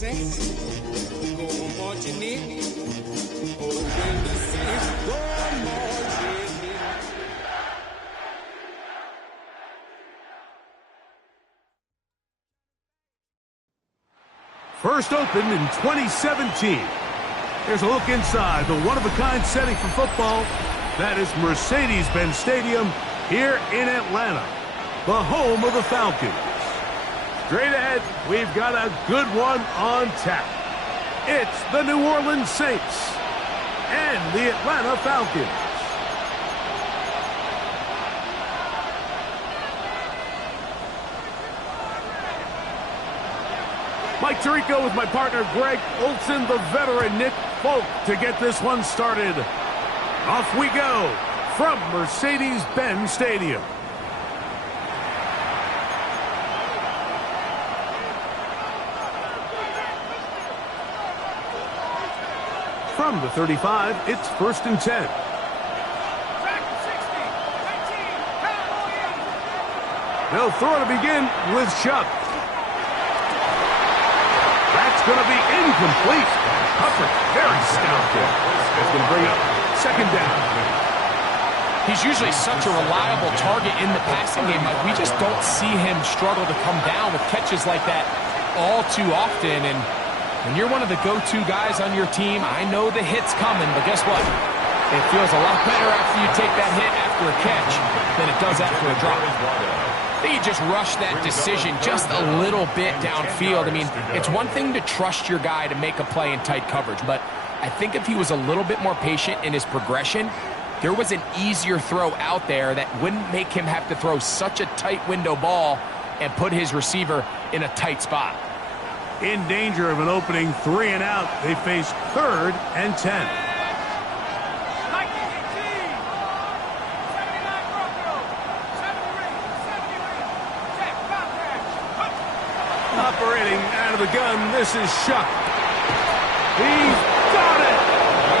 Saints, go marching in. Oh, when the Saints go marching in. First opened in 2017. Here's a look inside the one-of-a-kind setting for football. That is Mercedes-Benz Stadium here in Atlanta, the home of the Falcons. Straight ahead, we've got a good one on tap. It's the New Orleans Saints and the Atlanta Falcons. Mike Tirico with my partner Greg Olson, the veteran Nick Folk to get this one started. Off we go from Mercedes-Benz Stadium. From the 35, it's 1st and 10. They'll throw to begin with Chuck. That's going to be incomplete. Hufford, very stout there. That's going to bring up 2nd down. He's usually such a reliable target in the passing game, but we just don't see him struggle to come down with catches like that all too often. And when you're one of the go-to guys on your team, I know the hit's coming, but guess what? It feels a lot better after you take that hit after a catch than it does after a drop. I think he just rushed that decision just a little bit downfield. I mean, it's one thing to trust your guy to make a play in tight coverage, but I think if he was a little bit more patient in his progression, there was an easier throw out there that wouldn't make him have to throw such a tight window ball and put his receiver in a tight spot. In danger of an opening 3 and out, they face 3rd and 10. Operating out of the gun, this is Shuck. He's got it!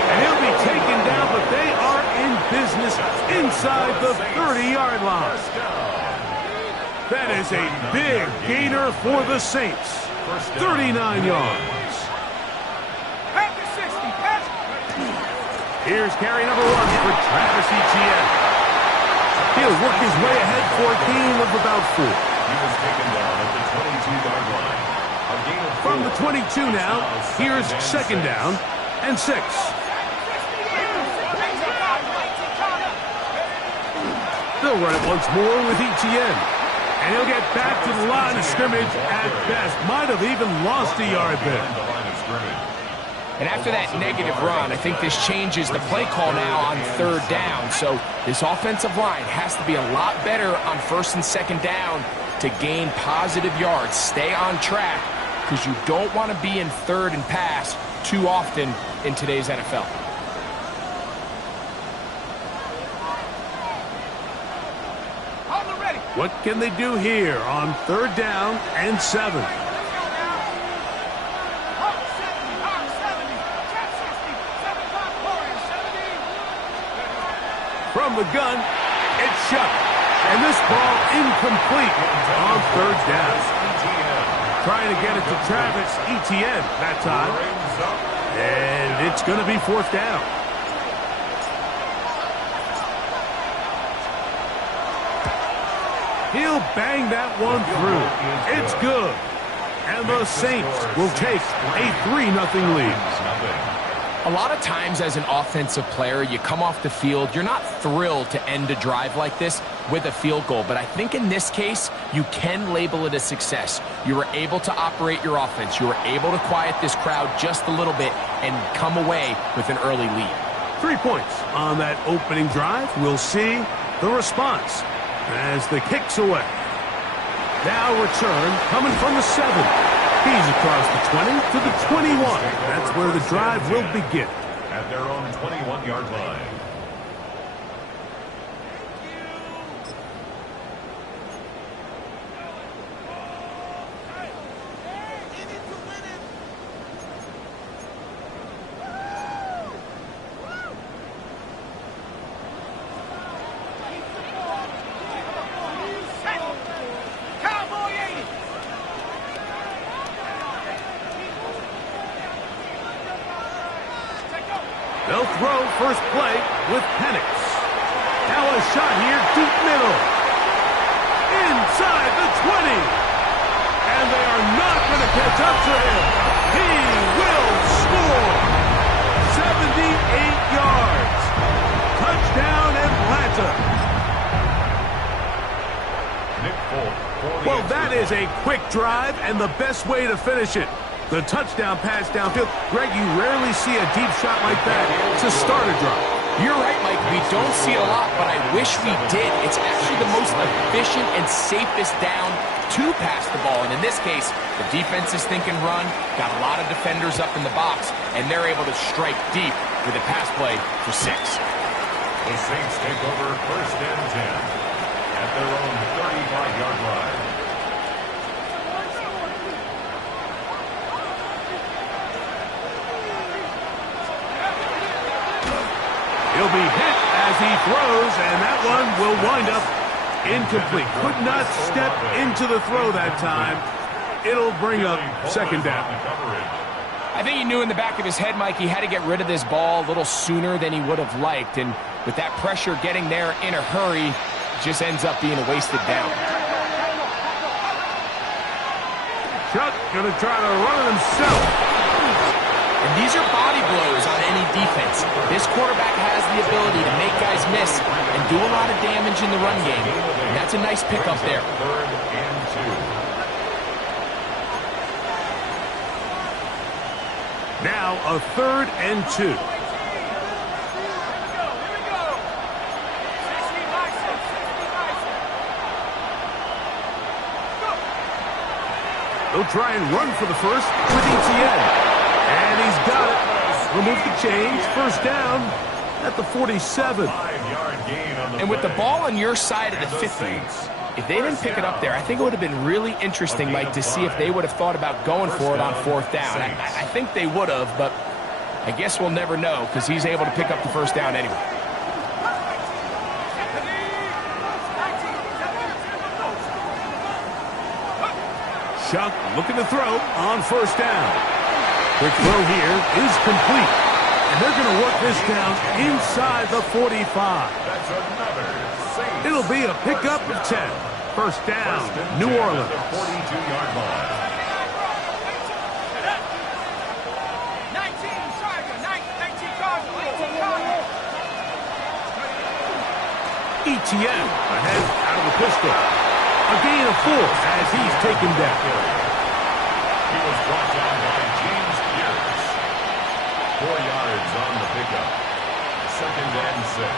And he'll be taken down, but they are in business inside the 30-yard line. That is a big gainer for the Saints. 39 yards. Here's carry number 1 for Travis Etienne. He'll work his way ahead for a gain of about 4. He was taken down at the 22-yard line. From the 22 now, here's 2nd down and 6. They'll run it once more with Etienne. And he'll get back to the line of scrimmage at best. Might have even lost a yard there. And after that negative run, I think this changes the play call now on 3rd down. So this offensive line has to be a lot better on 1st and 2nd down to gain positive yards. Stay on track because you don't want to be in 3rd and pass too often in today's NFL. What can they do here on 3rd down and 7? From the gun, it's Shuck. And this ball incomplete on 3rd down. Trying to get it to Travis Etienne that time. And it's going to be 4th down. He'll bang that one through. It's good. And the Saints will take a 3-0 lead. A lot of times as an offensive player, you come off the field, you're not thrilled to end a drive like this with a field goal. But I think in this case, you can label it a success. You were able to operate your offense. You were able to quiet this crowd just a little bit and come away with an early lead. 3 points on that opening drive. We'll see the response as the kick's away. Now return coming from the 7. He's across the 20 to the 21. That's where the drive will begin. At their own 21-yard line. They'll throw first play with Penix. Now a shot here, deep middle. Inside the 20. And they are not going to catch up to him. He will score. 78 yards. Touchdown Atlanta. Well, that is a quick drive and the best way to finish it. The touchdown pass downfield. Greg, you rarely see a deep shot like that to start a drive. You're right, Mike. We don't see it a lot, but I wish we did. It's actually the most efficient and safest down to pass the ball. And in this case, the defense is thinking run, got a lot of defenders up in the box, and they're able to strike deep with a pass play for 6. The Saints take over first and 10 at their own 35-yard line. He'll be hit as he throws, and that one will wind up incomplete. Could not step into the throw that time. It'll bring up second down. I think he knew in the back of his head, Mike, he had to get rid of this ball a little sooner than he would have liked. And with that pressure getting there in a hurry, it just ends up being a wasted down. Chuck going to try to run it himself. And these are body blows on any defense. This quarterback has the ability to make guys miss and do a lot of damage in the run game. And that's a nice pickup there. Third and 2. Now a 3rd and 2. They'll try and run for the first with ETN. And he's got it. Remove the chains. First down at the 47. 5-yard gain on the And with the play. ball on your side of the 50, if they didn't pick it up there, I think it would have been really interesting, Mike, to see if they would have thought about going for it on 4th down. I think they would have, but I guess we'll never know because he's able to pick up the first down anyway. Chuck looking to throw on first down. Quick throw here is complete. And they're going to work this down inside the 45. That's another Saints. It'll be a pickup of 10. First down, New Orleans. 42-yard line. 19 Cardinals. ETN ahead out of the pistol. A gain of 4 as he's taken down. He was brought down by James Pierce. 4 yards on the pickup. 2nd and 6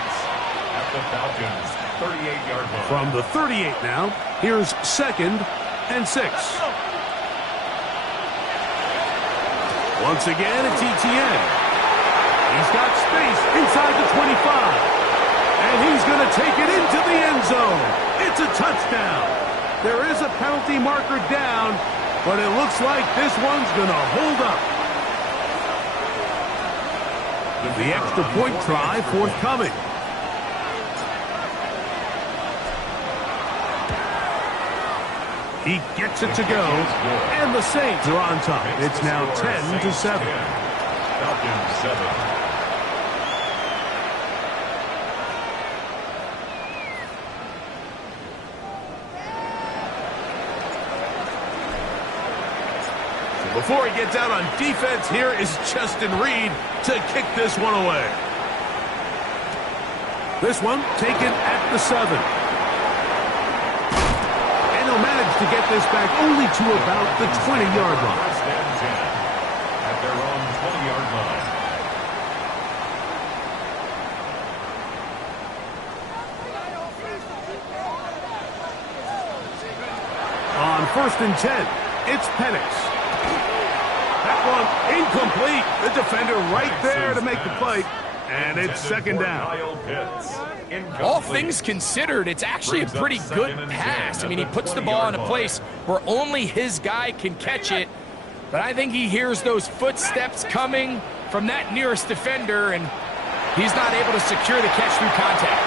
at the Falcons' 38-yard line. From the 38 now, here's 2nd and 6. Once again, it's ETN. He's got space inside the 25. And he's going to take it into the end zone. It's a touchdown. There is a penalty marker down, but it looks like this one's going to hold up. The extra point try forthcoming. He gets it to go, and the Saints are on top. It's now 10-7. Falcons 7. Before he gets out on defense, here is Justin Reed to kick this one away. This one taken at the 7. And he'll manage to get this back only to about the 20-yard line. First and 10 at their own 20-yard line. On 1st and 10, it's Penix. That one incomplete. The defender right there to make the play. And it's 2nd down. All things considered, it's actually a pretty good pass. I mean, he puts the ball in a place where only his guy can catch it. But I think he hears those footsteps coming from that nearest defender, and he's not able to secure the catch through contact.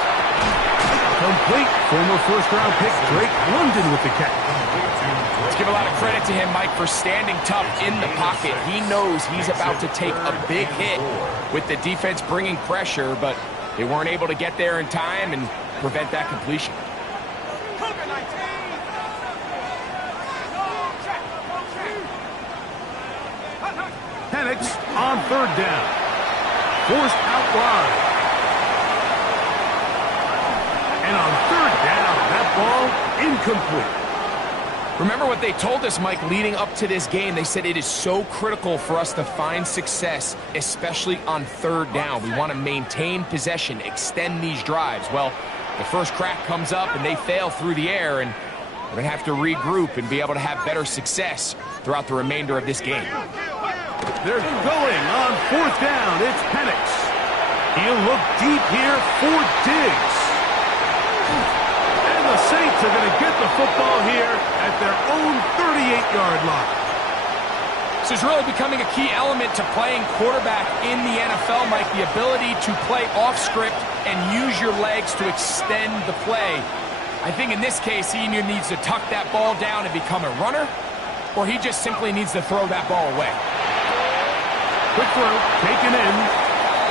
Complete. Former first-round pick Drake London with the catch. Complete to Let's give a lot of credit to him, Mike, for standing tough in the pocket. He knows he's about to take a big hit with the defense bringing pressure, but they weren't able to get there in time and prevent that completion. Penix on third down. Forced out wide. And on third down, that ball incomplete. Remember what they told us, Mike, leading up to this game. They said it is so critical for us to find success, especially on third down. We want to maintain possession, extend these drives. Well, the first crack comes up and they fail through the air, and we're going to have to regroup and be able to have better success throughout the remainder of this game. They're going on fourth down. It's Penix. He'll look deep here for Diggs. And the Saints are going to get the football here at their own 38-yard line. This is really becoming a key element to playing quarterback in the NFL, Mike, the ability to play off script and use your legs to extend the play. I think in this case, he either needs to tuck that ball down and become a runner, or he just simply needs to throw that ball away. Quick throw, taken in,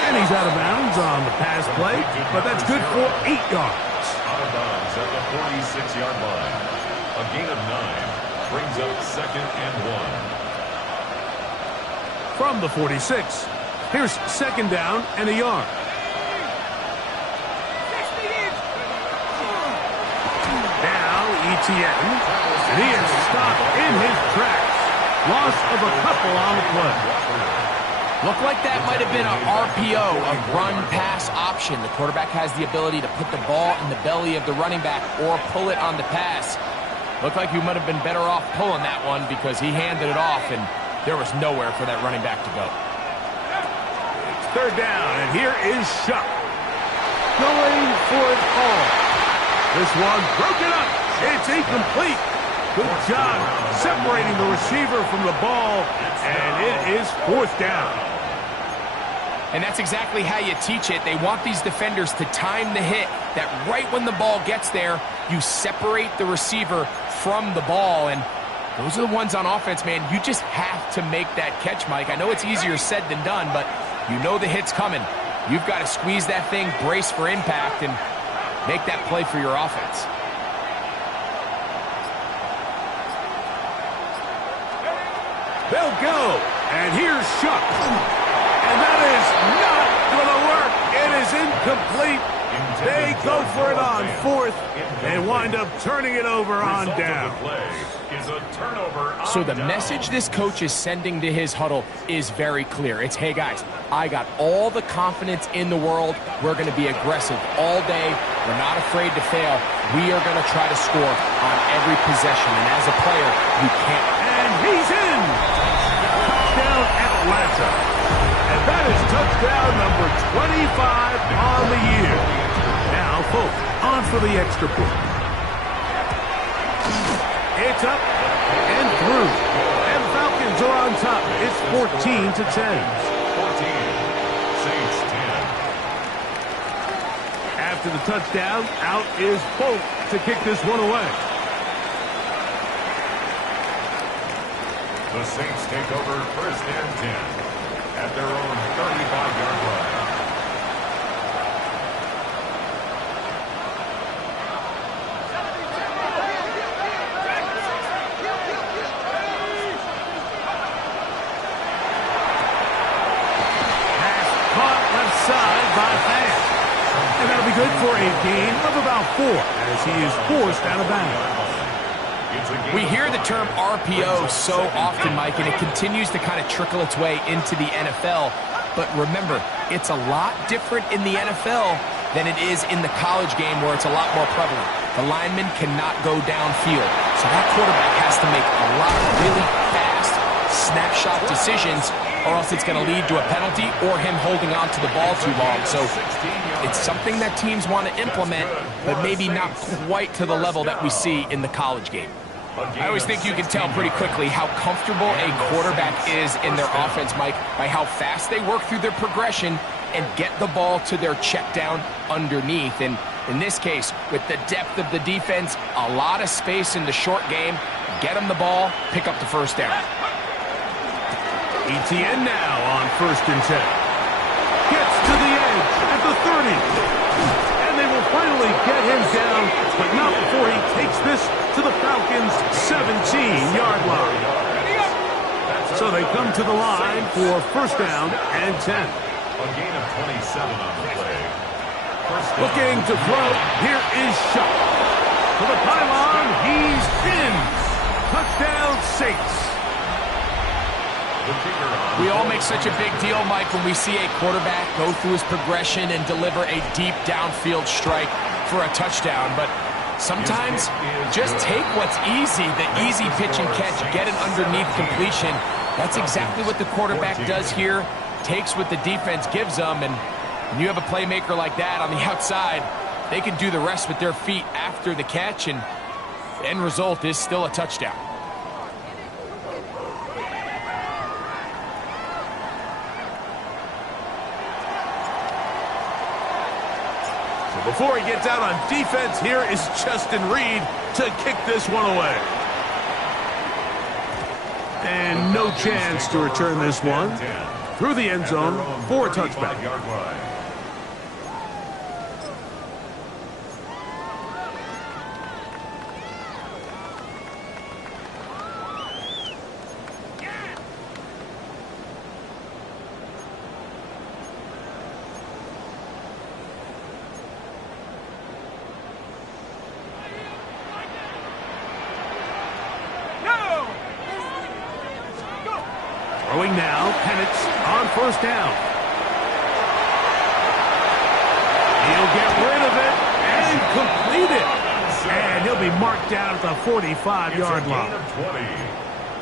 and he's out of bounds on the pass play, but that's good for 8 yards. Out of bounds at the 46-yard line. A gain of 9 brings up 2nd and 1. From the 46, here's 2nd down and a yard. Now Etienne, and he is stopped in his tracks. Loss of a couple on the play. Looked like that might have been an RPO, a run-pass option. The quarterback has the ability to put the ball in the belly of the running back or pull it on the pass. Looked like he might have been better off pulling that one because he handed it off, and there was nowhere for that running back to go. It's third down, and here is Shuck. Going for it all. This one broken up. It's incomplete. Good job separating the receiver from the ball, and it is fourth down. And that's exactly how you teach it. They want these defenders to time the hit, that right when the ball gets there, you separate the receiver from the ball. And those are the ones on offense, man. You just have to make that catch, Mike. I know it's easier said than done, but you know the hit's coming. You've got to squeeze that thing, brace for impact, and make that play for your offense. They'll go, and here's Shuck. And that is not going to work. It is incomplete. They go for it on fourth and wind up turning it over on down. So the message this coach is sending to his huddle is very clear. It's, hey, guys, I got all the confidence in the world. We're going to be aggressive all day. We're not afraid to fail. We are going to try to score on every possession. And as a player, you can't. And he's in. Touchdown, Atlanta. And that is touchdown number 25 on the year. Now, folks, on for the extra point. It's up and through. And the Falcons are on top. It's 14-10. 14. Saints 10. After the touchdown, out is Polk to kick this one away. The Saints take over 1st and 10 at their own 35-yard line. Pass caught left side by Fant. And that'll be good for a gain of about 4 as he is forced out of bounds. We hear the term RPO so often, Mike, and it continues to kind of trickle its way into the NFL. But remember, it's a lot different in the NFL than it is in the college game where it's a lot more prevalent. The lineman cannot go downfield. So that quarterback has to make a lot of really fast snapshot decisions, or else it's going to lead to a penalty or him holding on to the ball too long. So it's something that teams want to implement, but maybe not quite to the level that we see in the college game. I always think you can tell pretty quickly how comfortable a quarterback is in their offense, Mike, by how fast they work through their progression and get the ball to their check down underneath. And in this case, with the depth of the defense, a lot of space in the short game, get him the ball, pick up the first down. ETN now on 1st and 10. Gets to the edge at the 30. And they will finally get him down, but not before he takes this to the Falcons' 17-yard line. So they come to the line for 1st down and 10. A gain of 27 on the play. Looking to throw. Here is Shuck. To the pylon. He's in. Touchdown, Saints. We all make such a big deal, Mike, when we see a quarterback go through his progression and deliver a deep downfield strike for a touchdown. But sometimes just take what's easy, the easy pitch and catch, get an underneath completion. That's exactly what the quarterback does here. Takes what the defense gives them, and when you have a playmaker like that on the outside, they can do the rest with their feet after the catch, and the end result is still a touchdown. Before he gets out on defense, here is Justin Reed to kick this one away. And no chance to return this one through the end zone for a touchback. Throwing now, Penix on 1st down. He'll get rid of it and complete it. And he'll be marked down at the 45-yard line.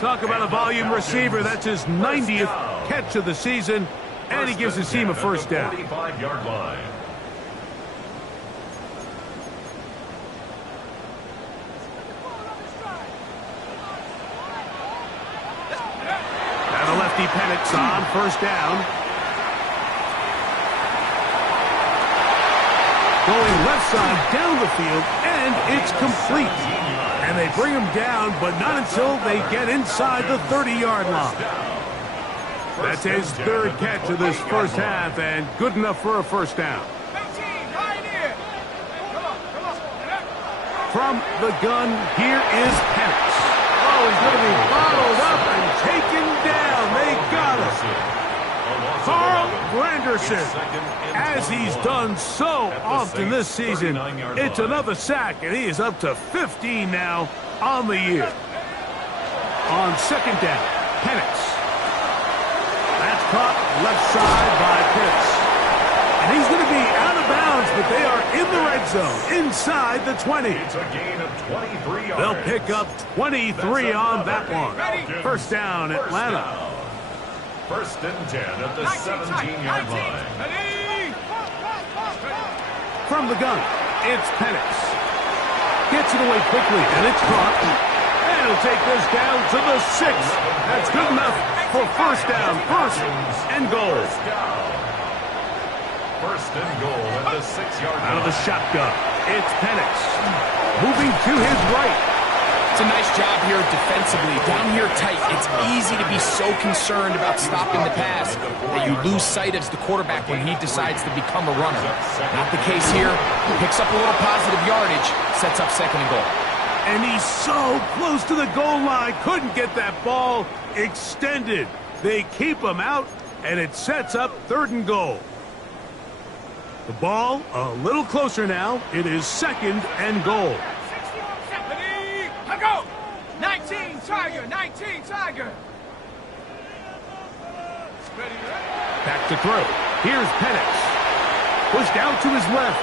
Talk about a volume receiver. That's his 90th catch of the season, and he gives his team a 1st down. 45-yard line. Penix on 1st down. Going left side down the field, and it's complete. And they bring him down, but not until they get inside the 30-yard line. That's his 3rd catch of this 1st half, and good enough for a 1st down. From the gun, here is Penix. Oh, he's going to be bottled up and taken down. They got him. Carl Granderson, as he's done so often this season, it's another sack, and he is up to 15 now on the year. On 2nd down, Penix. That's caught left side by Pitts. And he's going to be out of bounds, but they are in the red zone, inside the 20. It's a gain of 23 yards. They'll pick up 23 on that one. 1st down, Atlanta. 1st and 10 at the 17-yard line. From the gun, it's Penix. Gets it away quickly, and it's caught. And he'll take this down to the 6. That's good enough for 1st down, 1st and goal. 1st and goal at the 6-yard line. Out of the shotgun, it's Penix. Moving to his right. It's a nice job here defensively. Down here tight, it's easy to be so concerned about stopping the pass that you lose sight of the quarterback when he decides to become a runner. Not the case here. Picks up a little positive yardage, sets up 2nd and goal. And he's so close to the goal line, couldn't get that ball extended. They keep him out, and it sets up 3rd and goal. The ball a little closer now. It is 2nd and goal. 19 Tiger, 19 Tiger. Back to throw. Here's Penix. Pushed out to his left.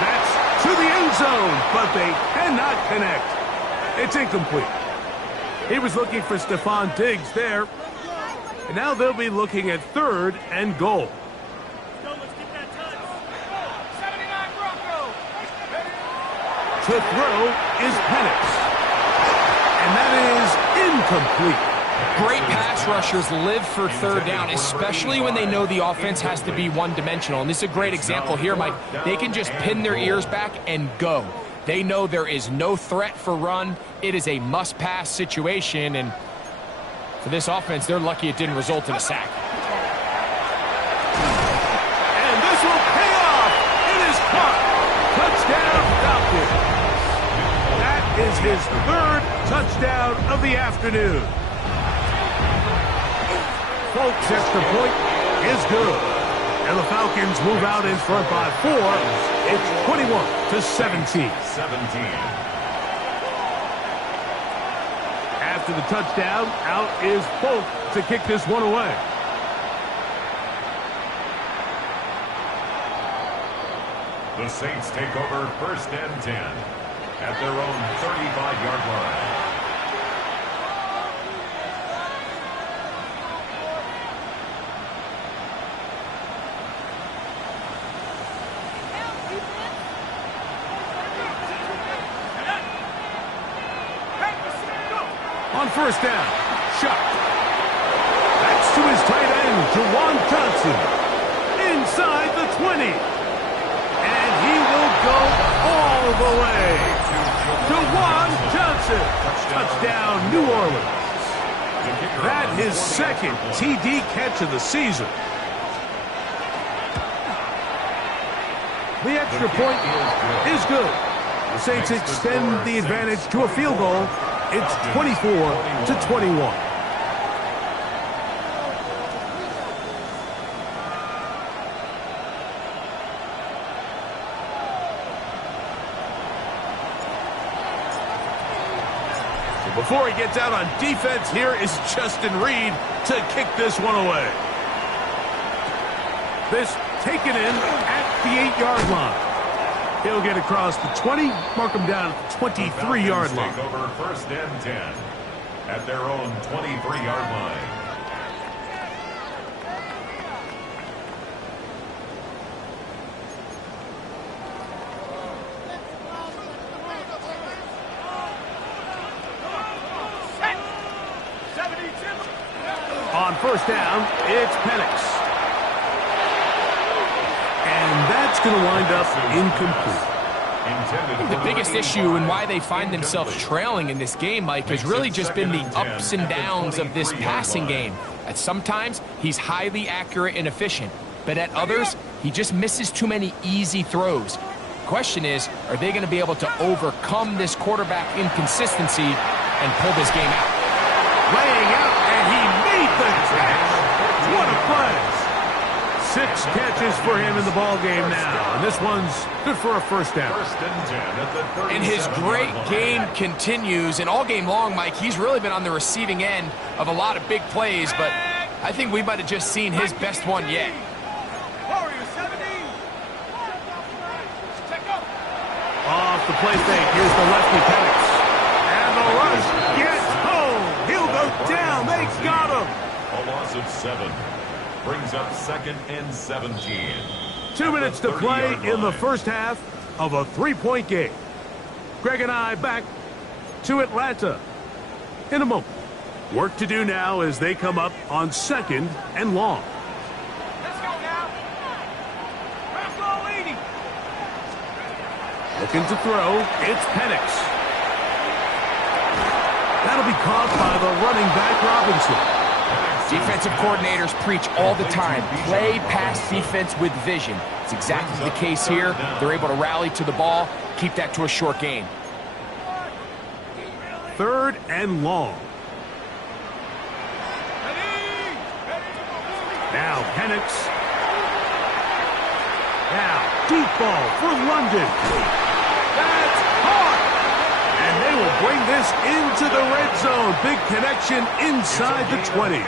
That's to the end zone, but they cannot connect. It's incomplete. He was looking for Stephon Diggs there. And now they'll be looking at 3rd and goal. To throw is Penix. And that is incomplete. Great pass rushers live for 3rd down, especially when they know the offense has to be one-dimensional. And this is a great example here, Mike. They can just pin their ears back and go. They know there is no threat for run. It is a must-pass situation, and for this offense, they're lucky it didn't result in a sack. And this will pay off. It is caught. Touchdown, Falcons. That is his third touchdown of the afternoon. Folks, extra point is good. And the Falcons move out in front by 4. It's 21-17. After the touchdown, out is Folk to kick this one away. The Saints take over 1st and 10 at their own 35-yard line. On 1st down, shot. That's to his tight end, Juwan Johnson. Inside the 20. And he will go all the way. Juwan Johnson. Touchdown, New Orleans. That his second TD catch of the season. The extra point is good. The Saints extend the advantage to a field goal. It's 24-21. So before he gets out on defense, here is Justin Reed to kick this one away. This taken in at the 8-yard line. He'll get across the 20, mark him down at the 23-yard line. Take over 1st and 10 at their own 23-yard line. On 1st down, it's Penix. And that's going to wind up incomplete. The biggest issue and why they find themselves trailing in this game, Mike, has really just been the ups and downs of this passing game. At sometimes, he's highly accurate and efficient, but at others, he just misses too many easy throws. Question is, are they going to be able to overcome this quarterback inconsistency and pull this game out? Laying out, and he made the catch. What a play. 6 catches for him in the ball game now. And this one's good for a 1st down. 1st and 10 at the 37-yard And his great game continues. And all game long, Mike, he's really been on the receiving end of a lot of big plays, but I think we might have just seen his best one yet. Off the play fake, here's the lefty Penix. And the rush gets home. He'll go down. They got him. A loss of 7. Brings up 2nd and 17. 2 minutes to play in the 1st half of a 3-point game. Greg and I back to Atlanta in a moment. Work to do now as they come up on 2nd and long. Let's go now. Let's go, lady. Looking to throw, it's Penix. That'll be caught by the running back Robinson. Defensive coordinators preach all the time, play pass defense with vision. It's exactly the case here. They're able to rally to the ball, keep that to a short game. 3rd and long. Now Penix. Now deep ball for London. That's hard. And they will bring this into the red zone. Big connection inside the 20.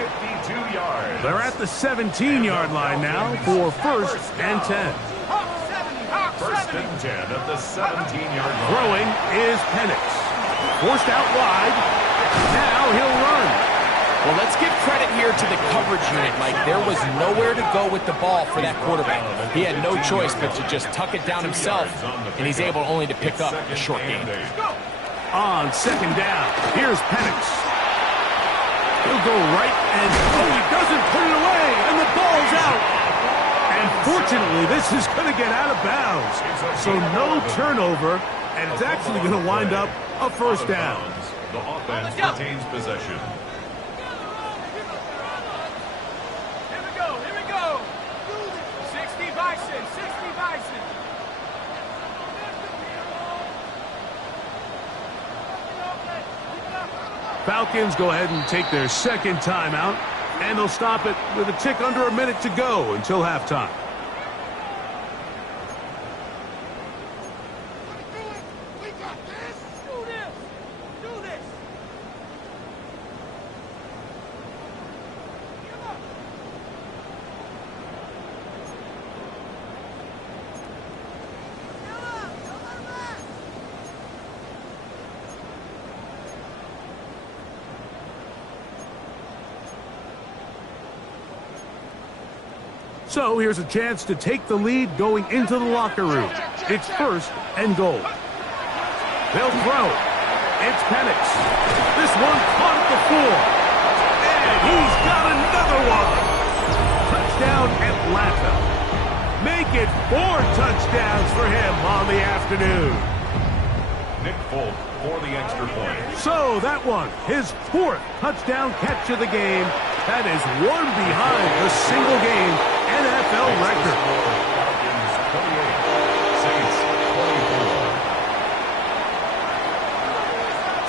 They're at the 17-yard line now for 1st and 10. 1st and 10 at the 17-yard line. Throwing is Penix. Forced out wide. Now he'll run. Well, let's give credit here to the coverage unit, Mike. There was nowhere to go with the ball for that quarterback. He had no choice but to just tuck it down himself, and he's able only to pick up a short gain. On 2nd down, here's Penix. He'll go right, and he doesn't put it away, and the ball's out. And fortunately, this is going to get out of bounds. So no turnover, and it's actually going to wind up a first down. The offense retains possession. Here we go. 60 Bison, 60 Bison. Falcons go ahead and take their second timeout, and they'll stop it with a tick under a minute to go until halftime. So here's a chance to take the lead going into the locker room. It's first and goal. They'll throw. It's Penix. This one caught at the floor. And he's got another one. Touchdown Atlanta. Make it 4 touchdowns for him on the afternoon. Nick Folk for the extra point. So that one, his 4th touchdown catch of the game. That is one behind the single-game NFL record. Falcons 28, Saints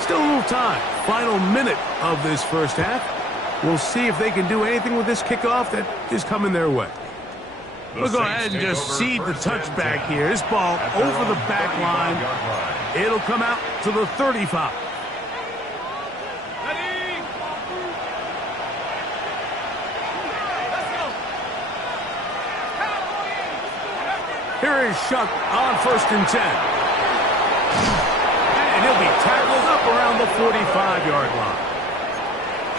24. Still a little time. Final minute of this first half. We'll see if they can do anything with this kickoff that is coming their way. We'll go ahead and just seed the touchback here. This ball over the back line. It'll come out to the 35. Here is Shuck on 1st and 10. And he'll be tackled up around the 45-yard line.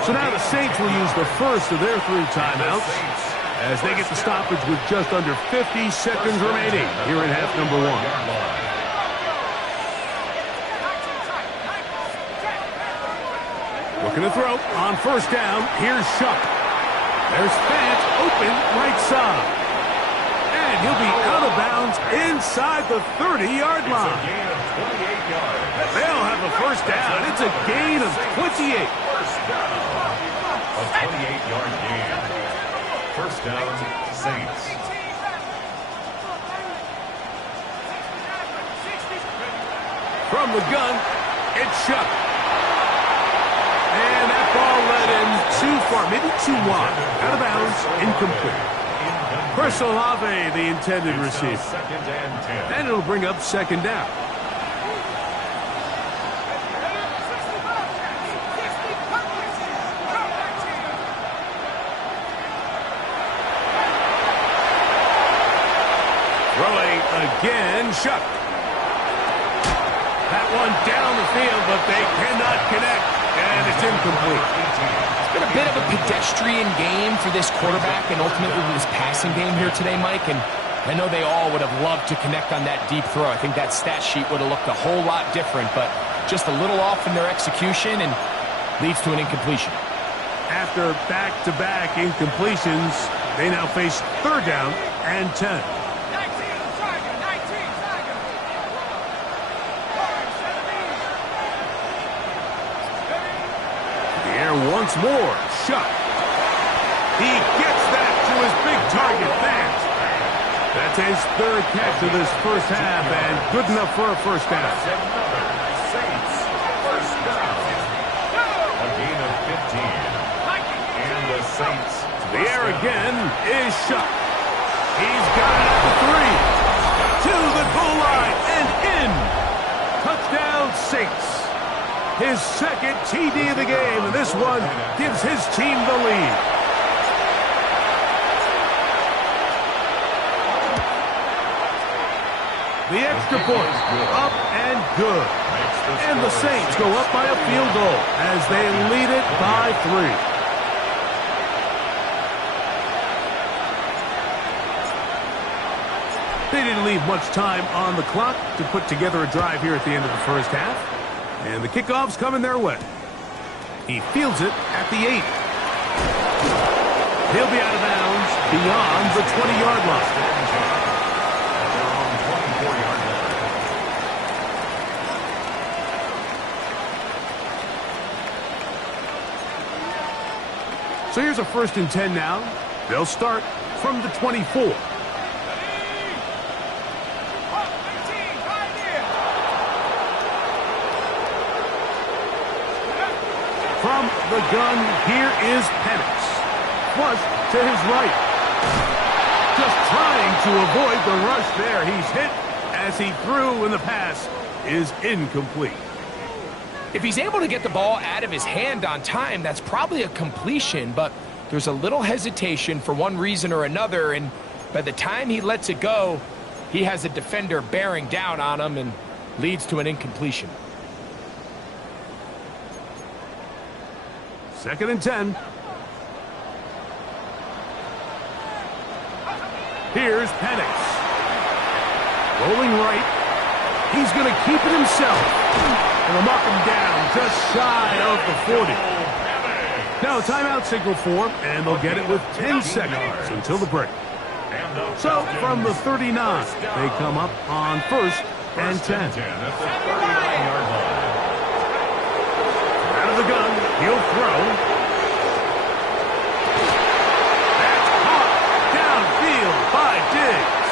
So now the Saints will use the first of their 3 timeouts as they get the stoppage with just under 50 seconds remaining here in half number 1. Looking to throw on 1st down. Here's Shuck. There's Fant open right side. And he'll be out of bounds inside the 30-yard line. It's a gain of 28 yards. They'll have a first down. It's a gain of 28. First down. A 28-yard gain. First down, Saints. From the gun, it's Shuck. And that ball led him too far, maybe too wide. Out of bounds, incomplete. Chris Olave, the intended receiver. Second and 10. And it'll bring up 2nd down. Throwing again, Shuck. That one down the field, but they cannot connect. And it's incomplete. It's been a bit of a pedestrian game for this quarterback and ultimately this passing game here today, Mike. And I know they all would have loved to connect on that deep throw. I think that stat sheet would have looked a whole lot different, but just a little off in their execution and leads to an incompletion. After back-to-back incompletions, they now face 3rd down and 10. Once more, Shuck. He gets that to his big target, Fant. That's his 3rd catch of this first half, and good enough for a first down. Saints, first down. A gain of 15. And the Saints. The air again is Shuck. He's got it at the 3. To the goal line and in. Touchdown, Saints. His 2nd TD of the game, and this one gives his team the lead. The extra point, up and good. And the Saints go up by a field goal as they lead it by 3. They didn't leave much time on the clock to put together a drive here at the end of the first half. And the kickoff's coming their way. He fields it at the 8. He'll be out of bounds beyond the 20-yard line. So here's a 1st and 10 now. They'll start from the 24. From the gun, here is Penix. Flush to his right. Just trying to avoid the rush there. He's hit as he threw, and the pass is incomplete. If he's able to get the ball out of his hand on time, that's probably a completion, but there's a little hesitation for one reason or another, and by the time he lets it go, he has a defender bearing down on him and leads to an incompletion. 2nd and 10. Here's Penix. Rolling right. He's going to keep it himself. And they'll mark him down just shy of the 40. Now a timeout signal for him, and they'll get it with 10 seconds until the break. So from the 39, they come up on 1st and 10. Out of the gun, he'll throw. That's caught downfield by Diggs.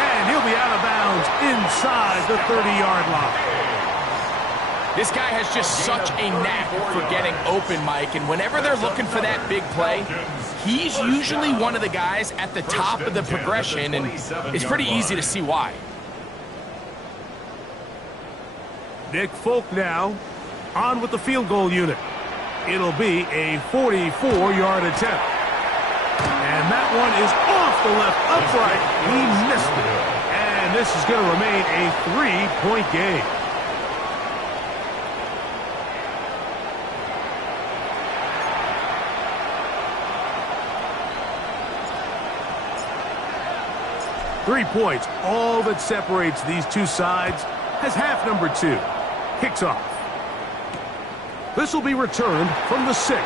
And he'll be out of bounds inside the 30-yard line. This guy has just such a knack for getting open, Mike, and whenever they're looking for that big play, he's usually one of the guys at the top of the progression, and it's pretty easy to see why. Nick Folk now on with the field goal unit. It'll be a 44-yard attempt. And that one is off the left upright. He missed it. And this is going to remain a 3-point game. Three points, all that separates these two sides, as half number 2 kicks off. This will be returned from the 6.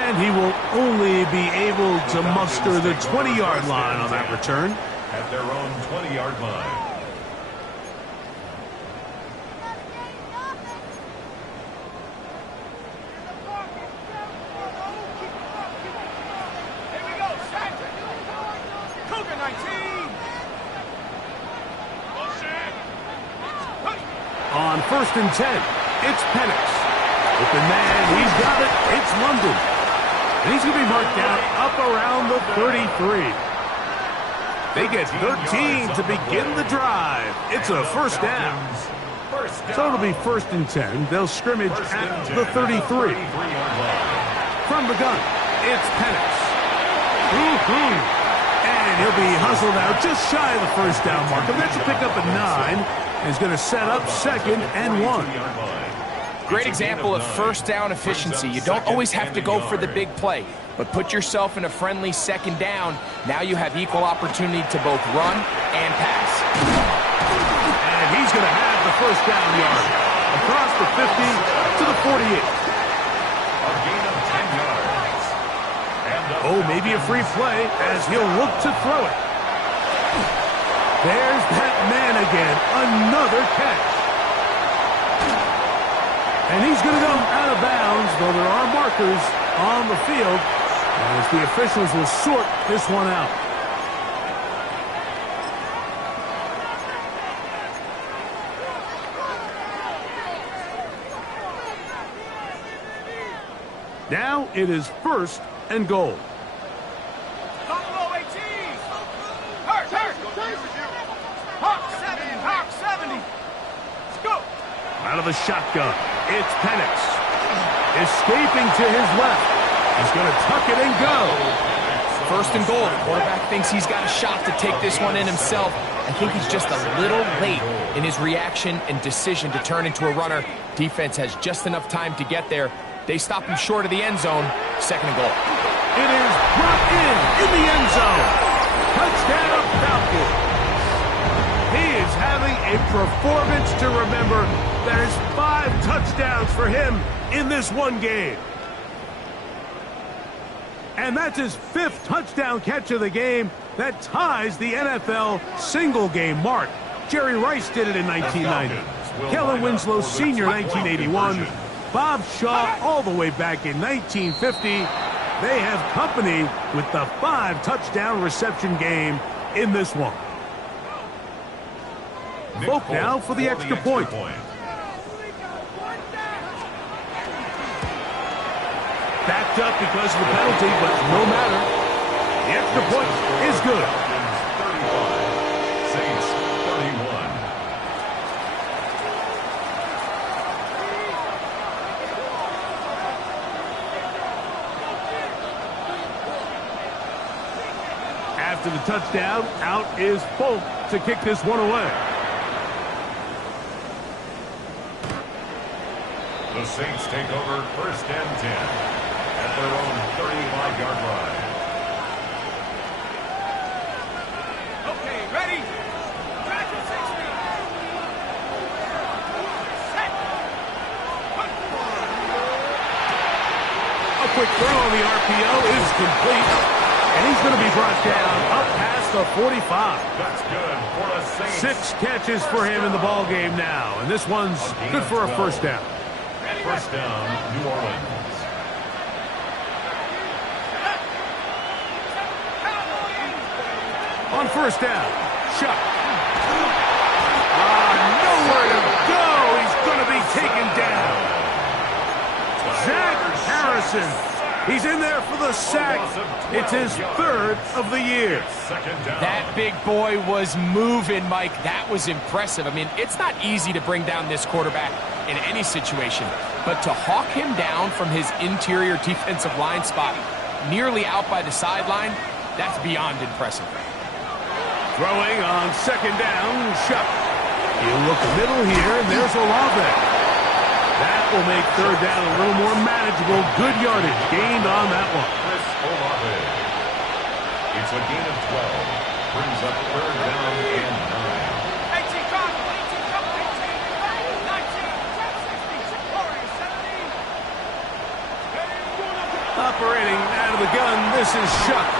And he will only be able to muster the 20-yard line on that return. At their own 20-yard line. On 1st and 10, it's Penix. With the man, he's got it. It's London. And he's going to be marked down up around the 33. They get 13 to begin the drive. It's a 1st down. So it'll be 1st and 10. They'll scrimmage at the 33. From the gun, it's Penix. And he'll be hustled out just shy of the 1st down marker. That's a pickup at 9. Is going to set up 2nd and 1. Great example of 1st down efficiency. You don't always have to go for the big play, but put yourself in a friendly 2nd down. Now you have equal opportunity to both run and pass. And he's going to have the 1st down yard. Across the 50 to the 48. A gain of 10 yards. Oh, maybe a free play as he'll look to throw it. There's that man again. Another catch. And he's going to go out of bounds, though there are markers on the field, as the officials will sort this one out. Now it is 1st and goal. Out of the shotgun, it's Penix. Escaping to his left. He's going to tuck it and go. 1st and goal. The quarterback thinks he's got a shot to take this one in himself. I think he's just a little late in his reaction and decision to turn into a runner. Defense has just enough time to get there. They stop him short of the end zone. 2nd and goal. It is brought in the end zone. Touchdown, Falcons. He is having a performance to remember. There's 5 touchdowns for him in this one game. And that's his 5th touchdown catch of the game. That ties the NFL single-game mark. Jerry Rice did it in 1990. Kellen Winslow Sr. 1981. Bob Shaw all the way back in 1950. They have company with the 5-touchdown reception game in this one. Folk now for the extra point. Backed up because of the penalty, but no matter. The extra point is good. 35, Saints 31. After the touchdown, out is Folk to kick this one away. The Saints take over 1st and 10 at their own 35-yard line. Okay, ready? Back to 60. Set. A quick throw on the RPO is complete. And he's going to be brought down up past the 45. That's good for the Saints. 6 catches for him in the ball game now. And this one's good for a first down. First down, New Orleans. On first down, shot. Nowhere to go. He's going to be taken down. Zach Harrison. He's in there for the sack. It's his 3rd of the year. That big boy was moving, Mike. That was impressive. I mean, it's not easy to bring down this quarterback in any situation, but to hawk him down from his interior defensive line spot, nearly out by the sideline, that's beyond impressive. Throwing on 2nd down, shot. You look middle here, and there's Olave. That will make 3rd down a little more manageable. Good yardage gained on that one. Chris Olave. It's a gain of 12. Brings up 3rd down and 9. 18, come. 18, come. 18, 19, 60, 40, 70. Operating out of the gun, this is Shuck.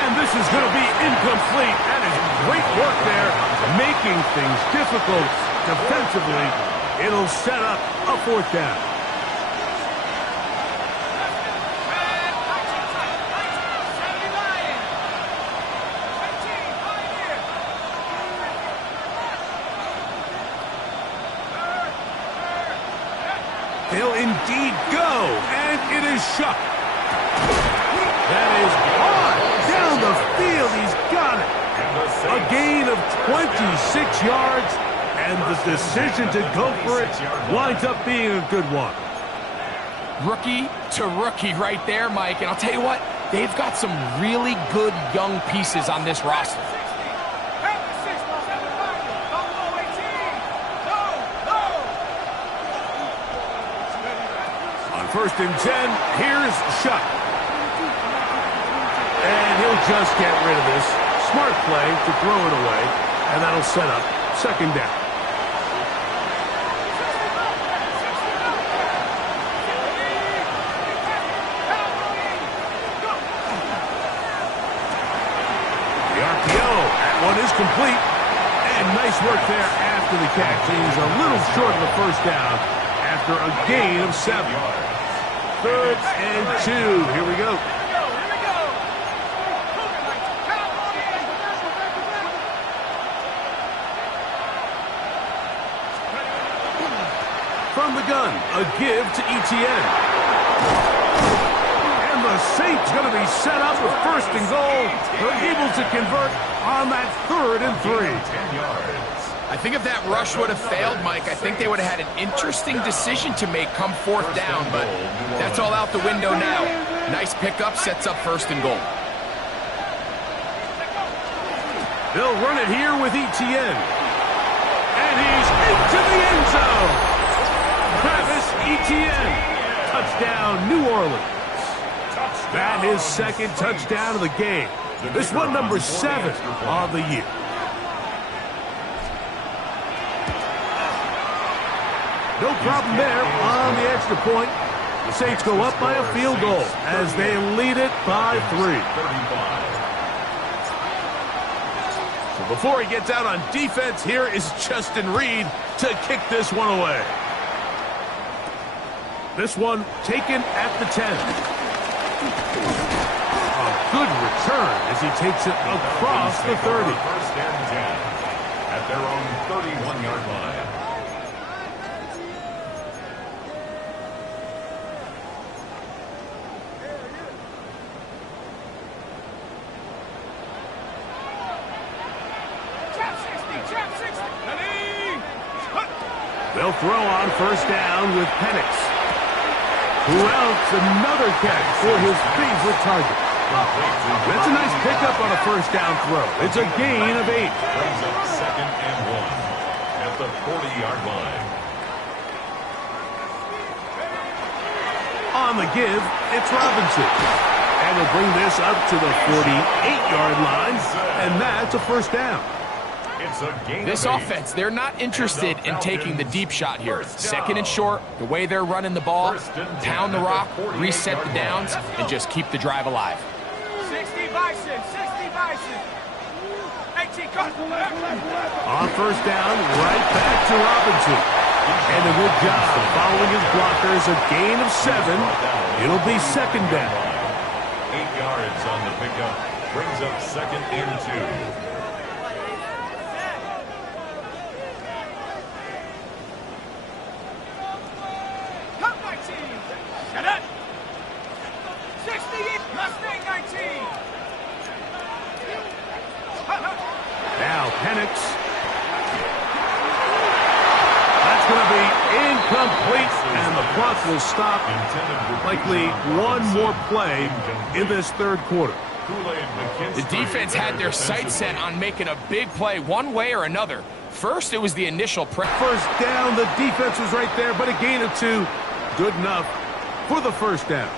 And this is going to be incomplete. That is great work there, making things difficult defensively. It'll set up a 4th down. They'll indeed go, and it is Shuck. That is hard down the field. He's got it. A gain of 26 yards. And the decision to go for it winds up being a good one. Rookie to rookie right there, Mike. And I'll tell you what, they've got some really good young pieces on this roster. On 1st and 10, here's Shuck. And he'll just get rid of this. Smart play to throw it away. And that'll set up 2nd down. Is complete, and nice work there after the catch. He's a little short of the 1st down after a gain of 7. 3rd and 2. Here we go. From the gun, a give to Etienne. And the Saints going to be set up with 1st and goal. They're able to convert on that 3rd and 3. 10 yards. I think if that rush would have failed, Mike, I think they would have had an interesting decision to make come 4th down, but that's all out the window now. Nice pickup, sets up 1st and goal. They'll run it here with Etienne. And he's into the end zone. Travis Etienne. Touchdown, New Orleans. That is 2nd touchdown of the game. This one number 7 on the year. No problem there on the extra point. The Saints go up by a field goal as they lead it by 3. So before he gets out on defense, here is Justin Reed to kick this one away. This one taken at the 10. A good return as he takes it across the 30. First and 10 at their own 31-yard line. They'll throw on first down with Penix. Who else? Another catch for his favorite target. That's a nice pickup on a first down throw. It's a gain of 8. Brings up second and 1 at the 40-yard line. On the give, it's Robinson. And they'll bring this up to the 48-yard line, and that's a first down. It's a gain This of 8. offense, they're not interested in taking the deep shot here. Second and short, the way they're running the ball, pound the rock, reset the downs, and just keep the drive alive. 60 Bison, 60 Bison. 18, cut. On first down, right back to Robinson. And a good job following his blockers, a gain of 7. It'll be second down. 8 yards on the pickup. Brings up second and 2. Now Penix. That's going to be incomplete, and the clock will stop. Likely one more play in this third quarter. The defense had their sights set on making a big play one way or another. First, it was the initial press. First down, the defense was right there, but a gain of 2. Good enough for the first down.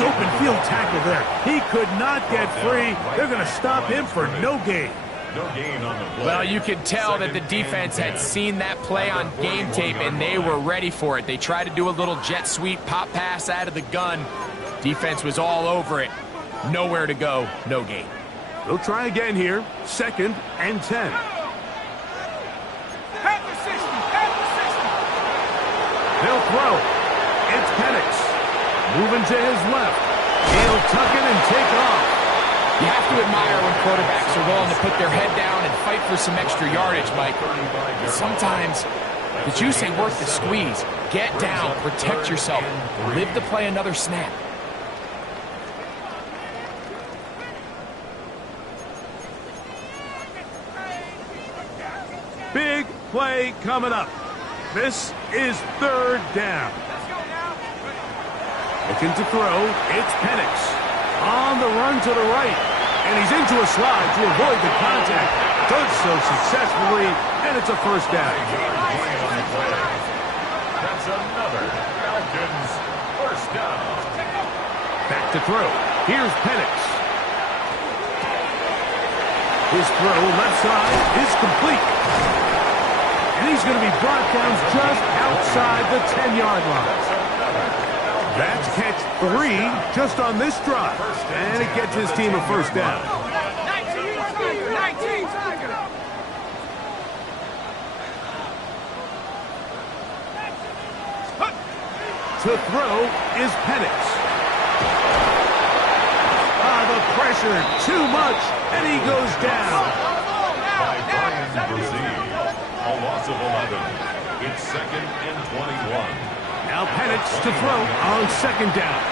Open field tackle there. He could not get free. They're going to stop him for no gain. No gain on the play. Well, you could tell that the defense had seen that play on game tape, and they were ready for it. They tried to do a little jet sweep pop pass out of the gun. Defense was all over it. Nowhere to go, no gain. They'll try again here. Second and 10. They'll throw. It's Penix. Moving to his left. He'll tuck it and take off. You have to admire when quarterbacks are willing to put their head down and fight for some extra yardage, Mike. Sometimes the juice ain't worth the squeeze. Get down, protect yourself, live to play another snap. Big play coming up. This is third down. Looking to throw, it's Penix. On the run to the right. And he's into a slide to avoid the contact. Does so successfully, and it's a first down. That's another Falcons first down. Back to throw. Here's Penix. His throw left side is complete. And he's going to be brought down just outside the 10-yard line. That's catch 3 just on this drive. And it gets his team a first down. 19. To throw is Penix. The pressure, too much, and he goes down. By Brian Brazil. A loss of 11. It's second and 21. Now Penix to throw on second down.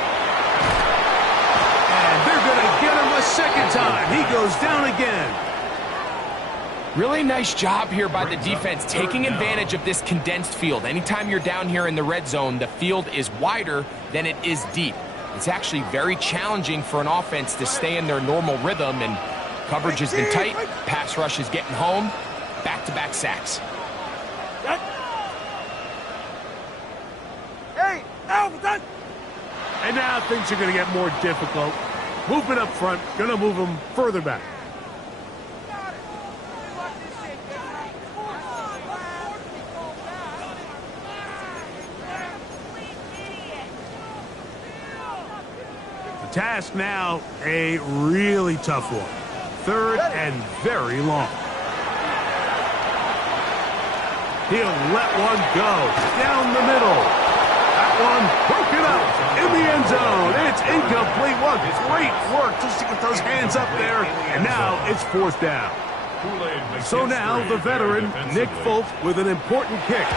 And they're going to get him a second time. He goes down again. Really nice job here by the defense, taking advantage of this condensed field. Anytime you're down here in the red zone, the field is wider than it is deep. It's actually very challenging for an offense to stay in their normal rhythm, and coverage has been tight. Pass rush is getting home. Back-to-back sacks. Hey, now And now things are going to get more difficult. Movement up front, going to move them further back. The task now, a really tough one. Third and very long. He'll let one go down the middle. That one broken up in the end zone. It's incomplete. What great work just to get those hands up there. And now it's fourth down. So now the veteran, Nick Folk, with an important kick.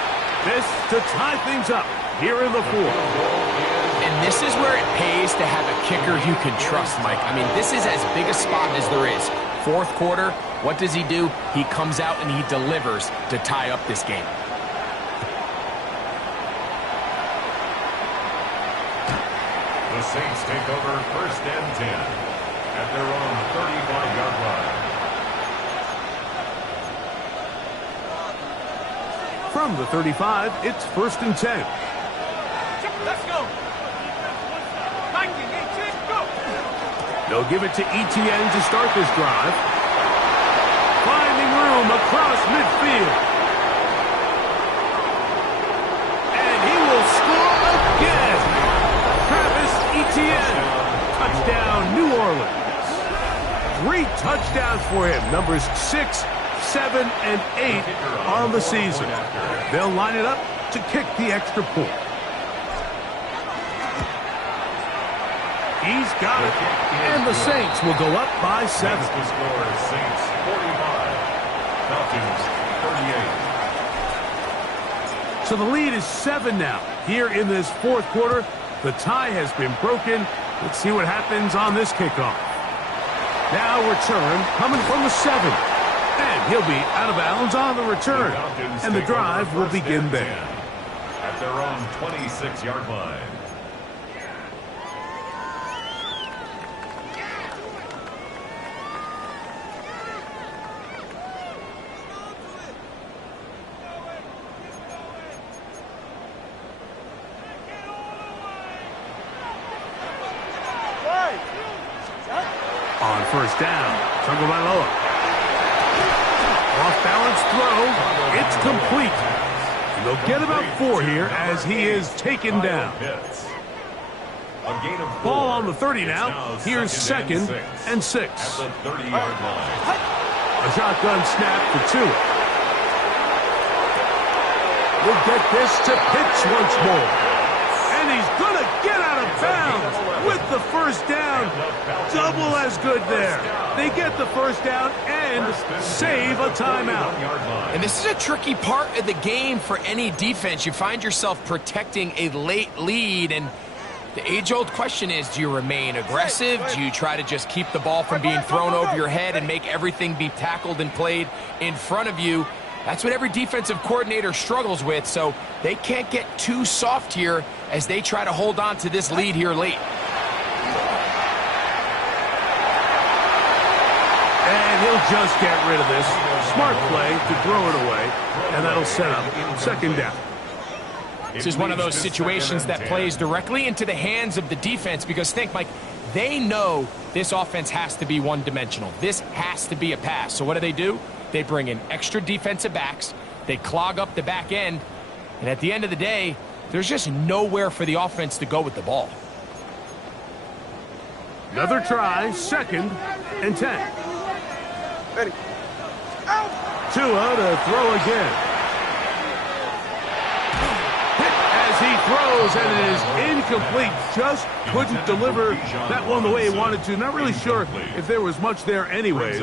This to tie things up here in the fourth. And this is where it pays to have a kicker you can trust, Mike. I mean, this is as big a spot as there is. Fourth quarter, what does he do? He comes out and he delivers to tie up this game. The Saints take over first and 10 at their own 35-yard line. From the 35, it's first and 10. Let's go. They'll give it to Etienne to start this drive. Finding room across midfield. And he will score again. Travis Etienne. Touchdown, New Orleans. 3 touchdowns for him. Numbers 6, 7, and 8 on the season. They'll line it up to kick the extra point. He's got it. And the Saints will go up by 7. Next to score, Saints 45, Falcons 38. So the lead is 7 now. Here in this fourth quarter, the tie has been broken. Let's see what happens on this kickoff. Now return coming from the 7. And he'll be out of bounds on the return. And the drive will begin there. At their own 26-yard line. On first down, Tagovailoa. Off-balance throw. It's complete. And they'll get about 4 here as he is taken down. Ball on the 30 now. Here's second and 6. At the 30-yard line. A shotgun snap for Tua. We'll get this to Pitts once more. And he's going to get out of bounds with the first down. Double as good there. They get the first down and save a timeout. And this is a tricky part of the game for any defense. You find yourself protecting a late lead, and the age-old question is, do you remain aggressive? Do you try to just keep the ball from being thrown over your head and make everything be tackled and played in front of you? That's what every defensive coordinator struggles with, so they can't get too soft here as they try to hold on to this lead here late. And he'll just get rid of this. Smart play to throw it away, and that'll set up second down. This is one of those situations that plays directly into the hands of the defense because, think, Mike, they know this offense has to be one-dimensional. This has to be a pass. So what do? They bring in extra defensive backs. They clog up the back end. And at the end of the day, there's just nowhere for the offense to go with the ball. Another try, second and 10. Ready. Tua to throw again. Hit as he throws, and it is incomplete. Just couldn't deliver that one the way he wanted to. Not really sure if there was much there anyways.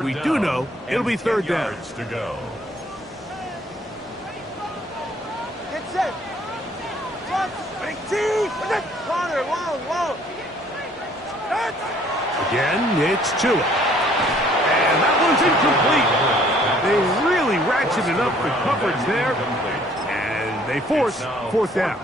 We do know it'll be third down. To go. Get set. Big T. Corner. Whoa. Again, it's Tua. And that one's incomplete. They really ratcheted up the coverage there. And they force fourth down.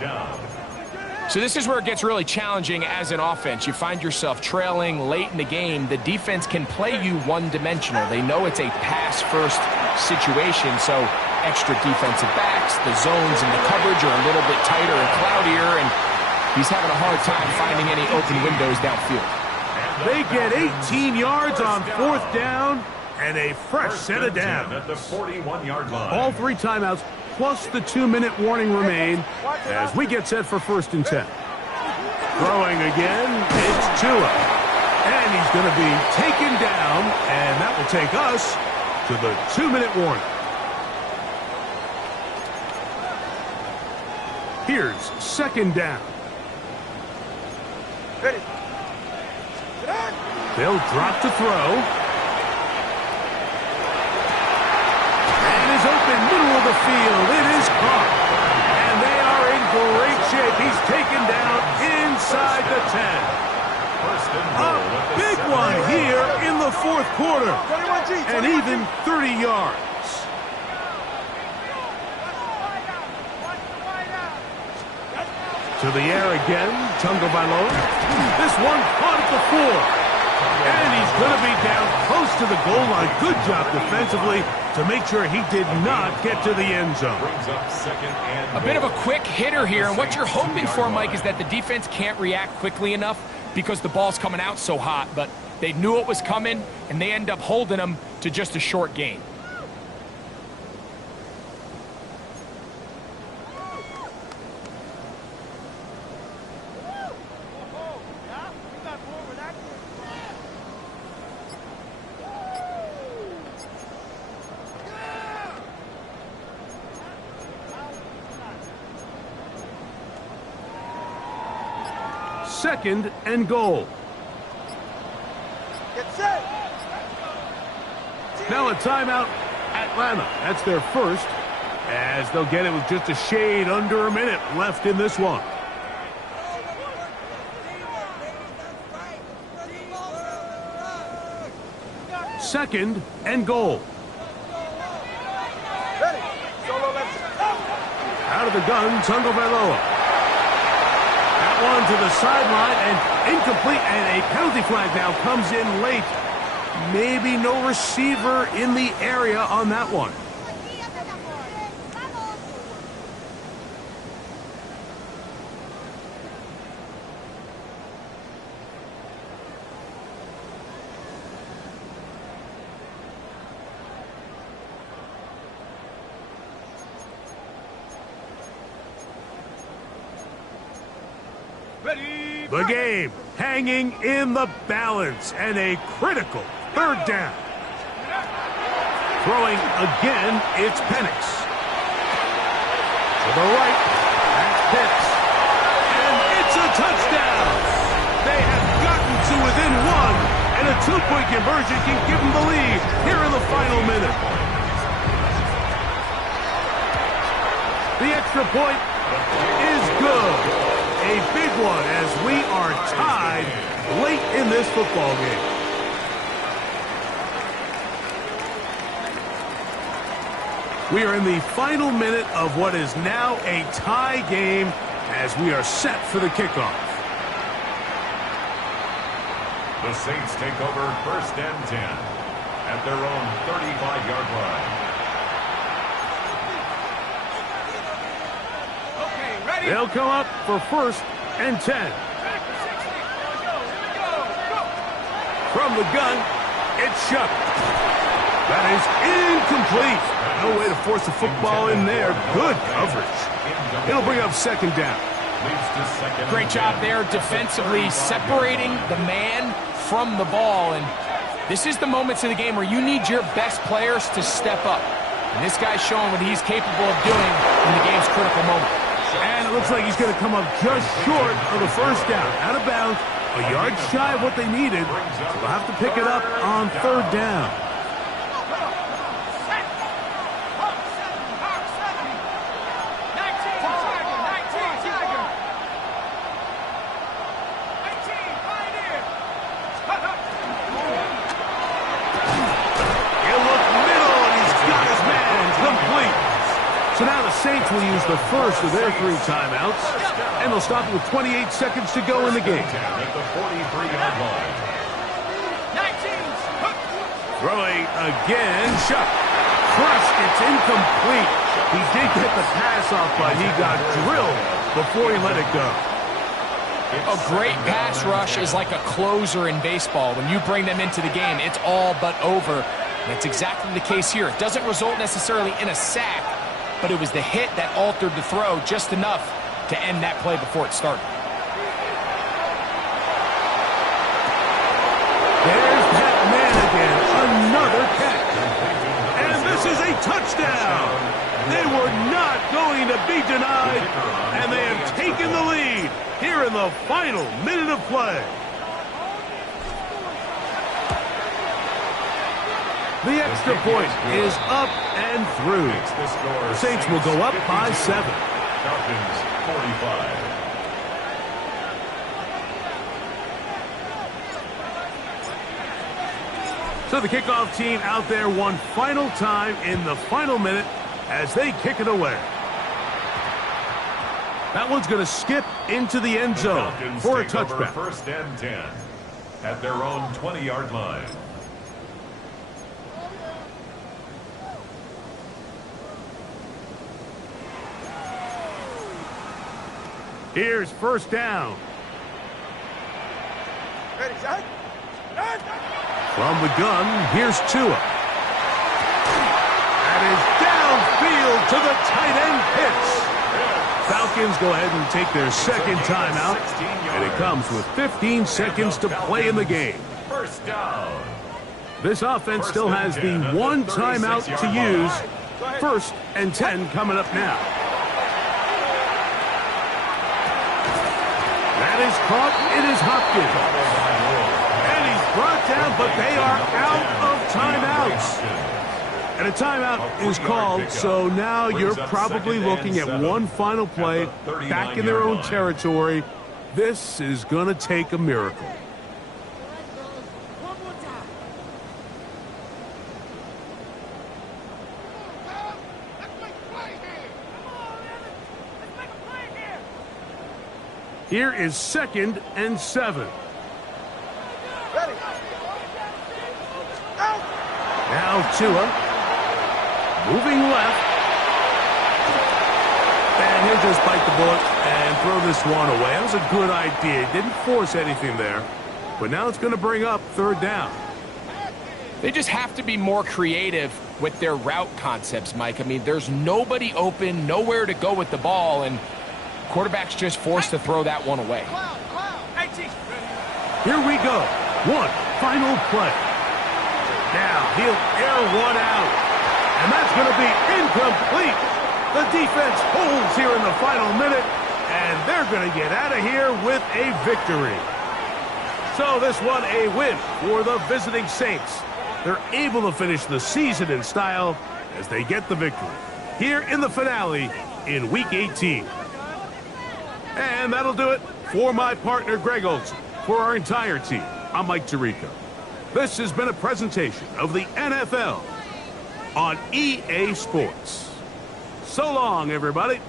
So this is where it gets really challenging as an offense. You find yourself trailing late in the game. The defense can play you one-dimensional. They know it's a pass-first situation, so extra defensive backs, the zones and the coverage are a little bit tighter and cloudier, and he's having a hard time finding any open windows downfield. They get 18 yards on 4th down and a fresh set of downs. At the 41-yard line. All 3 timeouts plus the 2-minute warning remain as we get set for 1st and 10. Throwing again, it's Tua. And he's going to be taken down, and that will take us to the 2-minute warning. Here's 2nd down. They'll drop to throw. And is open, middle of the field. It is caught. And they are in great shape. He's taken down inside the 10. A big one here in the 4th quarter. And even 30 yards. To the air again, Tagovailoa. This one caught at the 4. And he's going to be down close to the goal line. Good job defensively to make sure he did not get to the end zone. A bit of a quick hitter here, and what you're hoping for, Mike, is that the defense can't react quickly enough because the ball's coming out so hot, but they knew it was coming, and they end up holding them to just a short gain. Second and goal. Get set. Now a timeout, Atlanta. That's their first, as they'll get it with just a shade under a minute left in this one. Second and goal. Ready. Solo left. Out of the gun, Tagovailoa. That one to the sideline and incomplete, and a penalty flag now comes in late. Maybe no receiver in the area on that one. The game hanging in the balance, and a critical 3rd down. Throwing again, it's Penix. To the right, that's Pitts. And it's a touchdown. They have gotten to within 1, and a 2-point conversion can give them the lead here in the final minute. The extra point is good. A big one as we are tied late in this football game. We are in the final minute of what is now a tie game as we are set for the kickoff. The Saints take over 1st and 10 at their own 35-yard line. They'll come up for 1st and 10. From the gun, it's Shuck. That is incomplete. No way to force the football in there. Good coverage. It'll bring up 2nd down. Great job there defensively, separating the man from the ball. And this is the moments in the game where you need your best players to step up. And this guy's showing what he's capable of doing in the game's critical moment. And it looks like he's going to come up just short of the 1st down. Out of bounds, a yard shy of what they needed. So they'll have to pick it up on 3rd down. So now the Saints will use the first of their 3 timeouts, and they'll stop it with 28 seconds to go in the game. At the 43-yard line. Throwing again, Shuck. Crushed, it's incomplete. He did get the pass off, but he got drilled before he let it go. A great pass rush is like a closer in baseball. When you bring them into the game, it's all but over. And that's exactly the case here. It doesn't result necessarily in a sack, but it was the hit that altered the throw just enough to end that play before it started. There's that man again, another catch. And this is a touchdown. They were not going to be denied, and they have taken the lead here in the final minute of play. The extra point is up and through. The Saints will go up by 7. Falcons 45. So the kickoff team out there one final time in the final minute as they kick it away. That one's going to skip into the end zone for a touchback. First and 10 at their own 20-yard line. Here's first down. Ready, Zach? From the gun, here's Tua. That is downfield to the tight end Pitts. Falcons go ahead and take their second timeout, and it comes with 15 seconds to play in the game. First down. This offense still has the one timeout to use. First and 10 coming up now. That is caught. It is Hopkins. And he's brought down, but they are out of timeouts. And a timeout is called, so now you're probably looking at one final play back in their own territory. This is going to take a miracle. Here is second and 7. Now Tua moving left. And he'll just bite the bullet and throw this one away. That was a good idea. Didn't force anything there. But now it's going to bring up third down. They just have to be more creative with their route concepts, Mike. I mean, there's nobody open, nowhere to go with the ball, and quarterback's just forced to throw that one away. Here we go. One final play. Now he'll air one out. And that's going to be incomplete. The defense holds here in the final minute. And they're going to get out of here with a victory. So this one a win for the visiting Saints. They're able to finish the season in style as they get the victory here in the finale in Week 18. And that'll do it for my partner, Greg Olson. For our entire team, I'm Mike Tirico. This has been a presentation of the NFL on EA Sports. So long, everybody.